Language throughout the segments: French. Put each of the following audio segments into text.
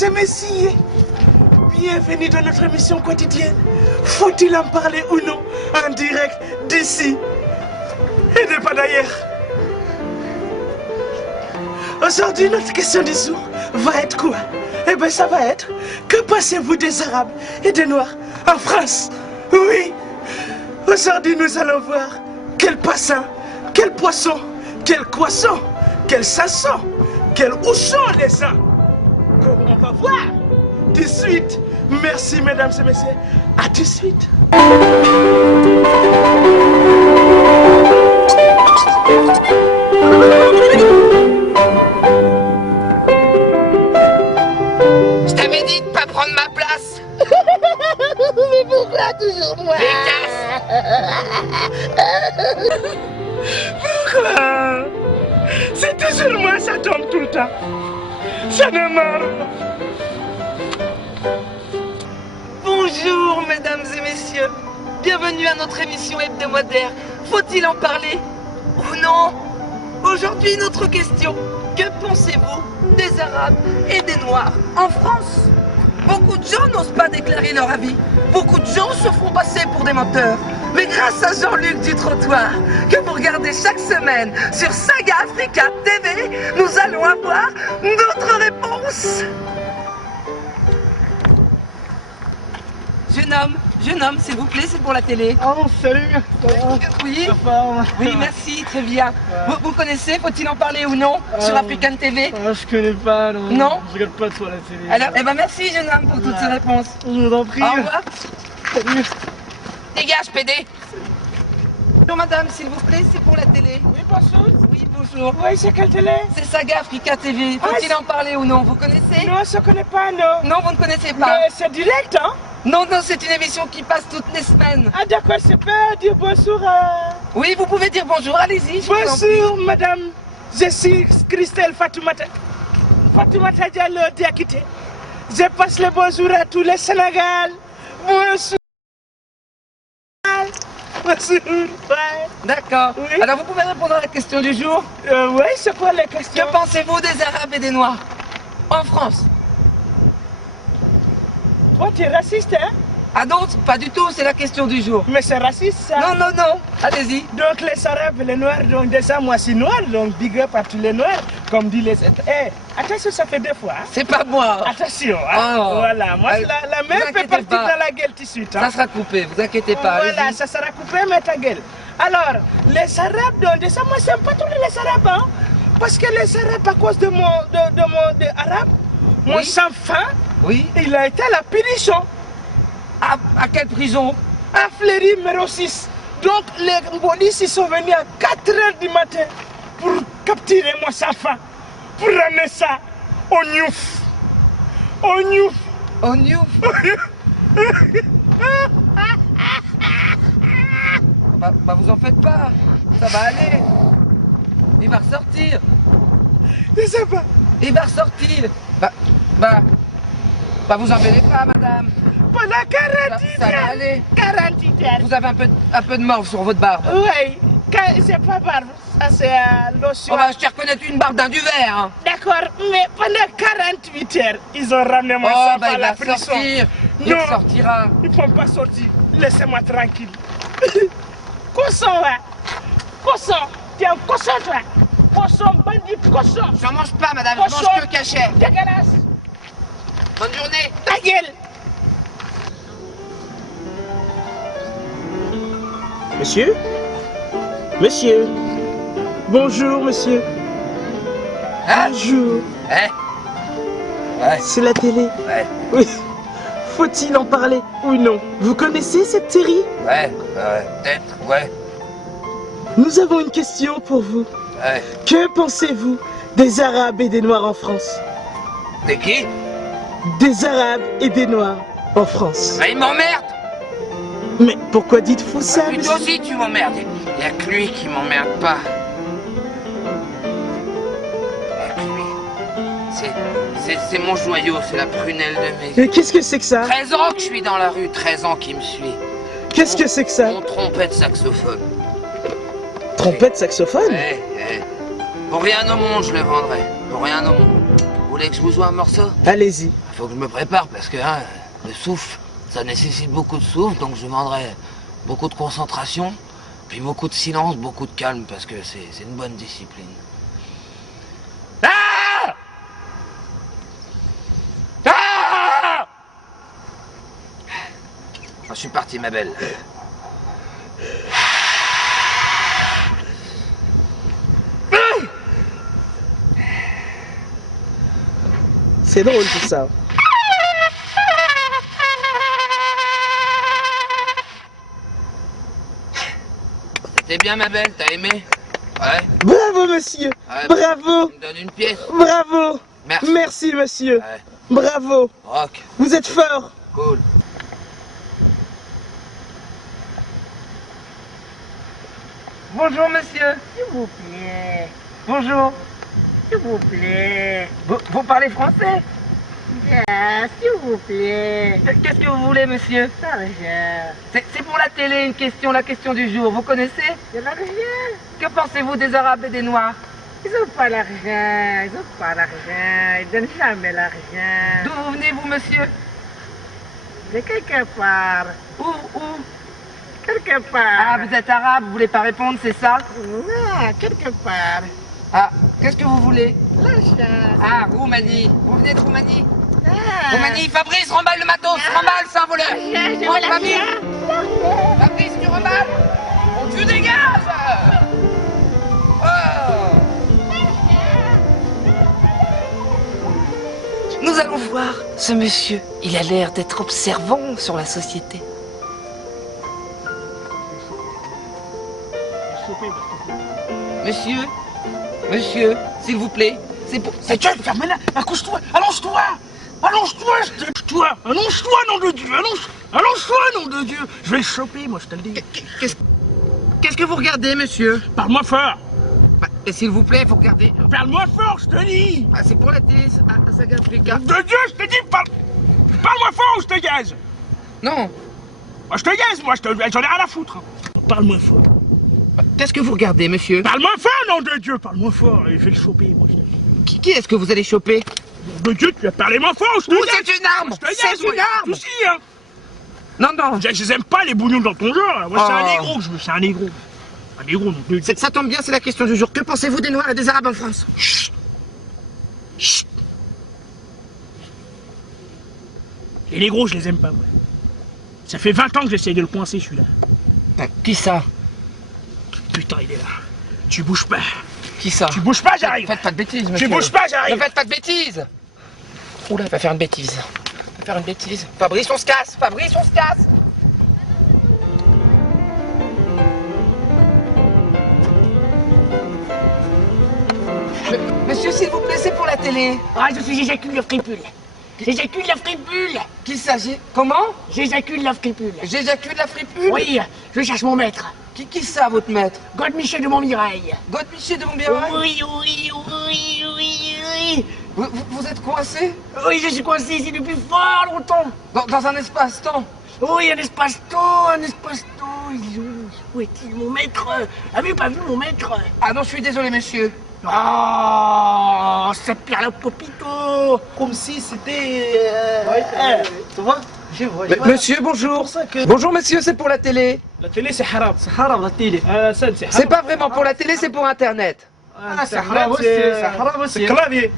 et messieurs, bienvenue dans notre émission quotidienne. Faut-il en parler ou non? En direct d'ici et de pas d'ailleurs. Aujourd'hui, notre question du jour va être quoi? Eh bien, ça va être: que pensez-vous des Arabes et des Noirs en France? Oui, aujourd'hui, nous allons voir quel passant, quel poisson, quel croissant, quel sasson, quel ousson les gens. On va voir tout de suite. Merci, mesdames et messieurs. À tout de suite. Je t'avais dit de pas prendre ma place. Mais pourquoi toujours moi? Pourquoi? C'est toujours moi, ça tombe tout le temps. Ça ne marre. Bonjour mesdames et messieurs. Bienvenue à notre émission hebdomadaire. Faut-il en parler ou non? Aujourd'hui, notre question: que pensez-vous des Arabes et des Noirs en France? Beaucoup de gens n'osent pas déclarer leur avis. Beaucoup de gens se font passer pour des menteurs. Mais grâce à Jean-Luc du Trottoir, que vous regardez chaque semaine sur Saga Africa TV, nous allons avoir notre réponse. Jeune homme, s'il vous plaît, c'est pour la télé. Oh, salut. Oui, oui, merci, très bien. Vous connaissez, faut-il en parler ou non, sur African TV? Je connais pas, non. Non? Je regarde pas toi la télé. Alors, eh ben merci, jeune homme, pour toutes ces réponses. Je vous en prie. Au revoir. Salut. Dégage, PD. Bonjour madame, s'il vous plaît, c'est pour la télé. Oui, bonjour. Oui, bonjour. Oui, c'est quelle télé? C'est Saga Africa TV. Faut-il en parler ou non? Vous connaissez? Non, je connais pas, non. Non, vous ne connaissez pas. Mais c'est direct, hein? Non, c'est une émission qui passe toutes les semaines. Ah, d'accord, c'est pas dire bonjour à... Oui, vous pouvez dire bonjour, allez-y. Bonjour, madame. Je suis Christelle Fatoumata Diallo Diakité. Je passe le bonjour à tous les Sénégal. Bonjour. Bonjour. Ouais. D'accord. Oui. Alors, vous pouvez répondre à la question du jour. Oui, c'est quoi les questions? Que pensez-vous des Arabes et des Noirs en France? Toi, tu es raciste, hein? Ah non, pas du tout, c'est la question du jour. Mais c'est raciste, ça? Non, allez-y. Donc, les Arabes et les Noirs, donc déjà, moi, je suis noir, donc big up à tous les Noirs, comme dit les... Eh, attention, ça fait 2 fois. Hein? C'est pas moi. Attention, hein? Oh. Voilà, moi, la main peut partir dans la gueule tout de suite. Hein? Ça sera coupé, vous inquiétez pas. Voilà, allez-y. ça sera coupé, mais ta gueule. Alors, les Arabes, donc déjà, moi, j'aime pas trop les Arabes, hein? Parce que les Arabes, à cause de mon arabe, mon Oui. enfant, Oui. il a été à la pénition. À quelle prison? À Fleury numéro 6. Donc les policiers sont venus à 4 h du matin pour capturer mon enfant, pour ramener ça au Niouf. Au Niouf. Au Niouf. Bah vous en faites pas, ça va aller. Il va ressortir. Je sais pas. Il va ressortir. Bah vous embêtez pas, madame. Pendant 48 Ça va heures. aller. 48 heures. Vous avez un peu de morve sur votre barbe. Oui, c'est pas barbe. Ça c'est lotion. On va je reconnaître une barbe d'un du verre. Hein. D'accord, mais pendant 48 heures, ils ont ramené mon Oh enfant bah à il la va prison. sortir. Il Non. sortira. Ils ne vont pas sortir. Laissez-moi tranquille. Cochon, ouais. Cochon. Tu es un cochon, toi. Cochon, bandit, cochon. J'en mange pas, madame, je Cochon. mange que cachet. Dégueulasse. Bonne journée. Ta gueule. Monsieur? Monsieur? Bonjour, monsieur. Hein? Bonjour. Ouais. C'est la télé. Ouais. Oui. Faut-il en parler ou non? Vous connaissez cette série? Ouais, peut-être, ouais. Nous avons une question pour vous. Ouais. Que pensez-vous des Arabes et des Noirs en France? T'es qui? Des Arabes et des Noirs en France. Bah il m'emmerde. Mais pourquoi dites-vous ça, Puis toi aussi tu m'emmerdes. Y'a que lui qui m'emmerde pas. Y'a que lui. C'est mon joyau, c'est la prunelle de mes yeux. Mais qu'est-ce que c'est que ça? 13 ans que je suis dans la rue, 13 ans qu'il me suit. Qu'est-ce que c'est que ça? Mon trompette saxophone. Trompette saxophone? Ouais. Pour rien au monde je le vendrais. Pour rien au monde. Vous voulez que je vous joue un morceau? Allez-y. Faut que je me prépare parce que hein, le souffle, ça nécessite beaucoup de souffle, donc je demanderai beaucoup de concentration, puis beaucoup de silence, beaucoup de calme, parce que c'est une bonne discipline. Ah! Ah! Je suis parti, ma belle. C'est drôle tout ça. C'était bien, ma belle, t'as aimé? Ouais. Bravo monsieur. Ouais, Bravo. Tu me donnes une pièce? Bravo. Merci. Merci monsieur. Ouais. Bravo. Rock. Vous êtes fort. Cool. Bonjour, monsieur. S'il vous plaît. Bonjour. S'il vous plaît. Vous parlez français? Bien, s'il vous plaît. Qu'est-ce que vous voulez, monsieur? L'argent. C'est pour la télé, une question, la question du jour. Vous connaissez? De l'argent. Que pensez-vous des Arabes et des Noirs? Ils n'ont pas l'argent. Ils n'ont pas l'argent. Ils donnent jamais l'argent. D'où vous venez, vous, monsieur? De quelque part. Où? Quelque Ah, part. vous êtes arabe, vous voulez pas répondre, c'est ça? Non, quelque part. Ah, qu'est-ce que vous voulez? L'argent. Ah, Roumanie. Vous venez de Roumanie? Ah. Roumanie, Fabrice, remballe le matos, remballe, c'est un voleur. L'argent, je Oh, veux Fabrice, l'argent. Fabrice, tu remballes? Oh, tu dégages! Oh. Nous allons voir ce monsieur. Il a l'air d'être observant sur la société. Monsieur, s'il vous plaît, c'est pour... Tiens, ferme-la. Accouche-toi. Allonge-toi. Allonge-toi, allonge-toi. Allonge-toi, nom de Dieu. Allonge-toi, nom de Dieu. Je vais le choper, moi, je te le dis. Qu'est-ce que vous regardez, monsieur? Parle-moi fort. Bah, et s'il vous plaît, vous regardez... Parle-moi fort, je te dis. Ah, c'est pour la télé, à Saga Africa. Nom de Dieu, je te dis, parle-moi fort ou je te gaze. Non. Moi, je te gaze, moi, j'en ai rien à foutre. Parle-moi fort. Qu'est-ce que vous regardez, monsieur? Parle-moi fort, nom de Dieu. Parle-moi fort. Et je vais le choper, moi, je te le dis. Qui est-ce que vous allez choper? Nom de Dieu, tu vas parler moins fort ou je te Ou gaze. c'est une arme? Je te gaze, C'est moi, une arme? tout si, hein. Non. Je les aime pas, les bougnons dans ton genre. Là. Moi, c'est un Oh. négro que je veux, c'est un négro. Un négro, nom de Dieu. Ça tombe bien, c'est la question du jour. Que pensez-vous des Noirs et des Arabes en France? Chut. Chut. Les négros, je les aime pas, moi. Ça fait 20 ans que j'essaye de le coincer, celui-là. Qui ça? Putain, il est là. Tu bouges pas. Qui ça? Tu bouges pas, j'arrive. Faites pas de bêtises, monsieur. Tu bouges pas, j'arrive. Ne faites pas de bêtises. Oula, il va faire une bêtise. Il va faire une bêtise. Fabrice, on se casse. Fabrice, on se casse. Monsieur, s'il vous plaît, c'est pour la télé. Ah, je suis j'éjacule le fripule. J'éjacule la fripule. Qu'il s'agit... Comment? J'éjacule la fripule. J'éjacule la fripule? Oui, je cherche mon maître. Qui ça, votre maître? God-Michel de Montmirail. Godemiché de Montmirail? Oui. Vous êtes coincé? Oui, je suis coincé ici depuis fort longtemps. Dans un espace-temps? Oui, un espace-temps. Où est-il, mon maître? Avez-vous pas vu mon maître? Ah non, je suis désolé, monsieur. Oh, c'est Pierre le Popito. Comme si c'était... tu vois? Je vois. Monsieur, bonjour. Bonjour, monsieur, c'est pour la télé. La télé, c'est haram. C'est haram, la télé. C'est pas vraiment pour la télé, c'est pour Internet. c'est haram, c'est clavier.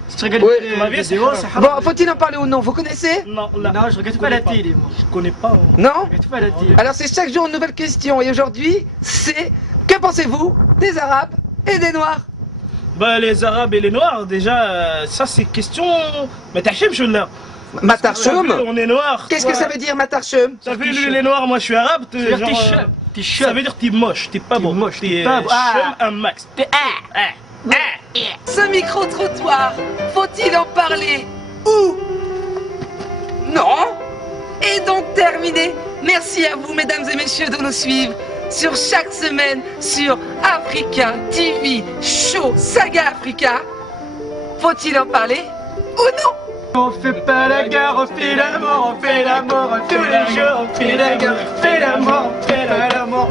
Bon, faut-il en parler ou non? Vous connaissez? Non, je regarde pas la télé, moi. Je connais pas. Non? Je regarde pas la télé. Alors c'est chaque jour une nouvelle question et aujourd'hui c'est que pensez-vous des Arabes et des Noirs? Bah, les Arabes et les Noirs, déjà, ça c'est question. Mais t'achèves, je l'ai. Matarchoum? On est noirs. Qu'est-ce que ça veut dire Matarchoum? T'as vu les Noirs, moi je suis arabe. T'es Ça veut dire t'es moche, t'es pas T'es beau. moche, t'es T'es pas beau. chum un max. Ce micro-trottoir, faut-il en parler ou non? Et donc terminé. Merci à vous, mesdames et messieurs, de nous suivre sur chaque semaine sur Africa TV Show Saga Africa. Faut-il en parler ou non? On fait pas la guerre, on fait l'amour, on fait l'amour, tous les jours on fait la guerre, on fait l'amour, on fait l'amour.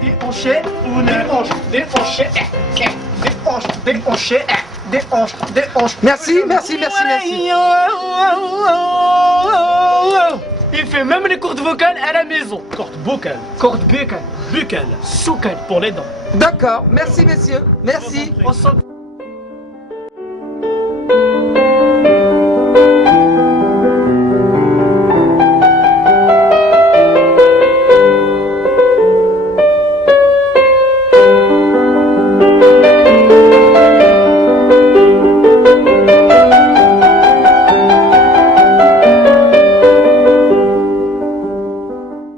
Déhanché, déhanché, déhanché, déhanché, des hanches. Merci, merci, merci, merci. Il fait même les cordes vocales à la maison. Cordes vocales. Cordes buccales. Buccales. Soucales pour les dents. D'accord, merci messieurs, merci. On s'en-